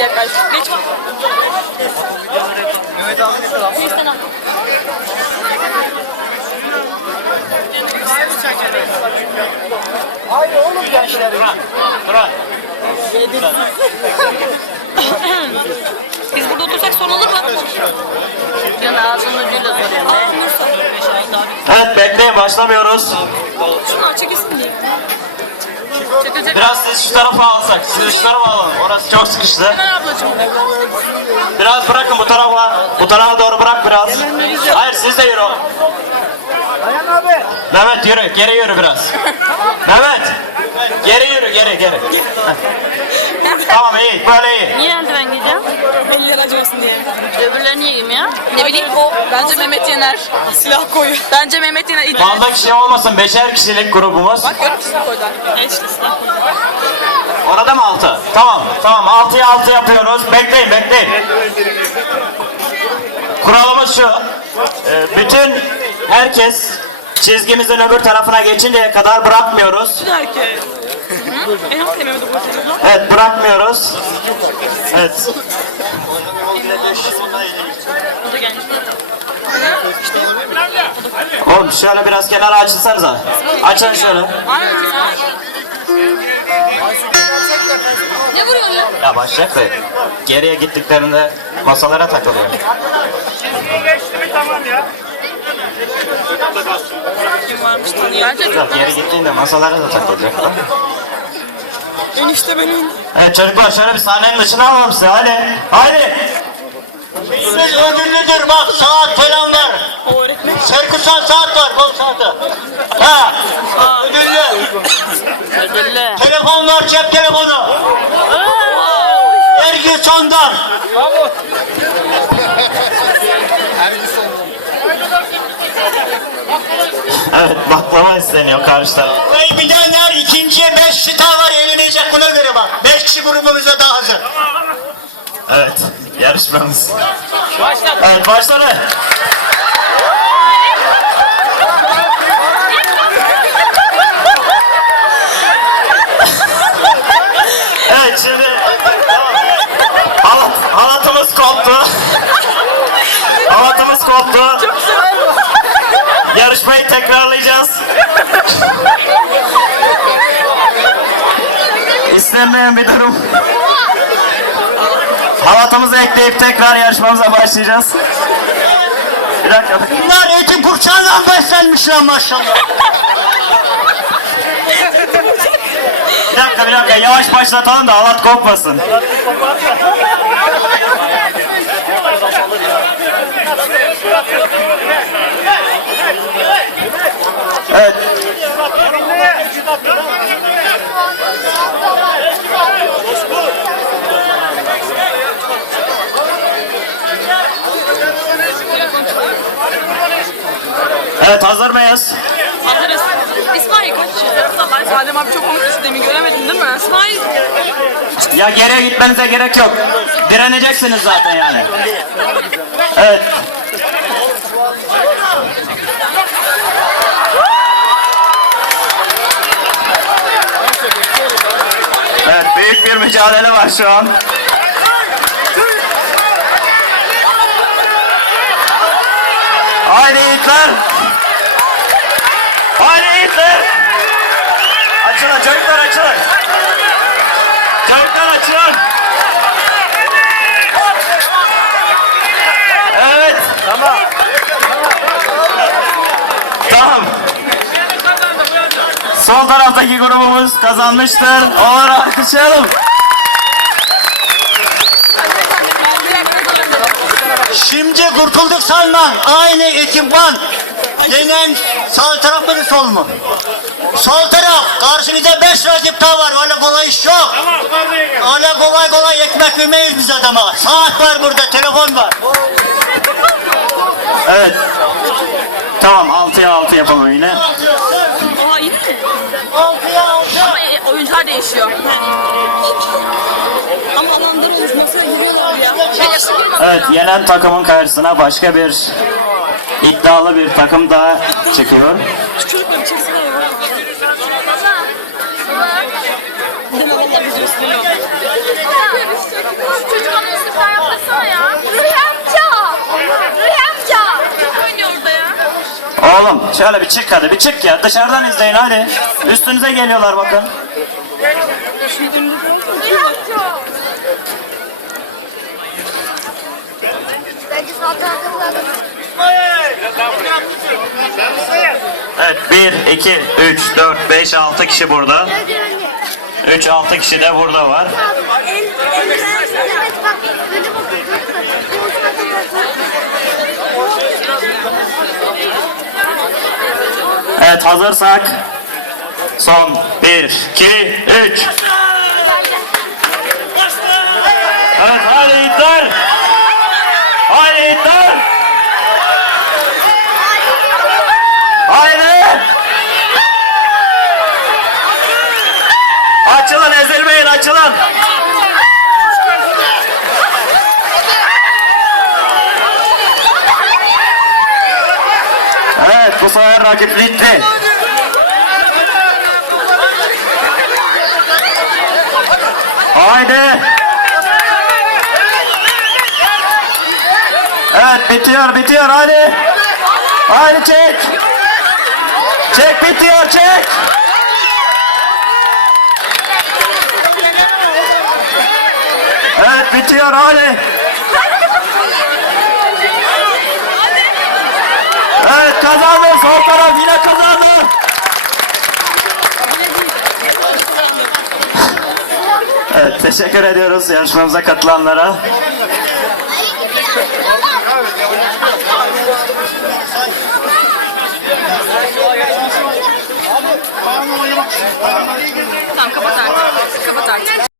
bir yaklaş. Geç. Mehmet abi ne kadar? Sen al. Hayır oğlum gençler için. Biz burada otursak sorun olur mu? Can ağzının ucuyla soruyorum. Aa, Nursa. Evet bekleyin başlamıyoruz. Şunu al çekilsin diye. Biraz siz şu tarafa alsak. Siz şu tarafa alın. Orası çok sıkıştı. Hemen ablacığım. Biraz bırakın bu tarafa. Bu tarafa doğru bırak biraz. Hayır siz de yürü. Ayhan abi. Mehmet yürü. Geri yürü biraz. Mehmet. Geri yürü geri geri. Tamam iyi böyle iyi. Niye eldiven giyeceğim? Eller acımasın diye. Öbürlerini yiyeyim ya. Ne bileyim o bence Mehmet Yener. Silah koyuyor. Bence Mehmet Yener. Fazla kişi olmasın. Beşer kişilik grubumuz. Bak gör silah koydu. Evet işte silah koydu. Orada mı altı? Tamam tamam altıya altı yapıyoruz. Bekleyin bekleyin. Kuralımız şu. Ee, bütün herkes çizgimizin öbür tarafına geçinceye kadar bırakmıyoruz. Herkes. Evet bırakmıyoruz. Evet. Oğlum şöyle biraz kenara açılsanıza. Açın şöyle. Ya. Ne vuruyorsun ya? Ya başlayacak da geriye gittiklerinde masalara takılıyor. Kim varmış. Bence Ya geri gittiğinde masalara da takılacak. enişte benim. Evet çocuklar şöyle bir sahnenin dışına alalım size hadi. Hadi. Biz ödüllüdür bak saat falan var. O öğretmen. Serkusan saat var kol saati. Ha. Ödüllü. Ödüllü. Telefon var cep telefonu. Vergi sondan. Evet baklava isteniyor karşı taraf. Hey bilenler ikinciye beş sita var eğlenecek buna göre bak. Beş kişi grubumuza da hazır. Evet yarışmamız. Evet başladı. evet şimdi tamam. Halat, halatımız koptu. Halatımız koptu. Yarışmayı tekrarlayacağız. İstenmeyen bir durum. Halatımızı ekleyip tekrar yarışmamıza başlayacağız. Bir dakika. Bunlar eti kurçağından beslenmişler maşallah. Bir dakika bir dakika yavaş başlatalım da halat kopmasın. Evet hazır mıyız? Hazırız. İsmail kaç taraftan var? Adem abi çok komikti demin göremedin değil mi? İsmail. Ya geriye gitmenize gerek yok. Direneceksiniz zaten yani. Evet. Evet büyük bir mücadele var şu an. Haydi yiğitler. Haydi yiğitler. Açılın çocuklar açılın. Çocuklar açılın. Evet. Tamam. Tamam. Sol taraftaki grubumuz kazanmıştır. Onları alkışlayalım. Şimdi kurtulduk Salman. Aynı ekipman. Yenen sağ taraf mı sol mu? Sol taraf. Karşınızda beş rakip daha var. Öyle kolay iş yok. Öyle kolay kolay ekmek vermeyiz biz adama. Saat var burada, telefon var. Evet. Tamam 6'ya 6 yapalım yine. Oha yine mi? Altıya altı. Ama e, oyuncular değişiyor. Ama alanlar olmuş. Masaya giriyorlar ya. Evet yenen takımın karşısına başka bir iddialı bir takım daha çıkıyor. Çocuk onun üstünden yapmasana ya. Ruhi amca. Ruhi amca. Kim oynuyor orada ya? Oğlum şöyle bir çık hadi bir çık ya. Dışarıdan izleyin hadi. Üstünüze geliyorlar bakın. Ruhi amca. Belki sağ tarafta Evet 1, 2, 3, 4, 5, 6 kişi burada. Önce önce. 3, 6 kişi de burada var. Evet hazırsak son 1, 2, 3. Evet hadi Hitler. Hadi Hitler. Haydi. Açılın açılın. Evet bu sefer rakip bitti. Haydi. Evet bitiyor bitiyor hadi. Haydi çek. Çek bitiyor çek. Evet bitiyor hadi. Evet kazandı sol taraf yine kazandı. Evet teşekkür ediyoruz yarışmamıza katılanlara. Tamam kapat artık. Kapat artık.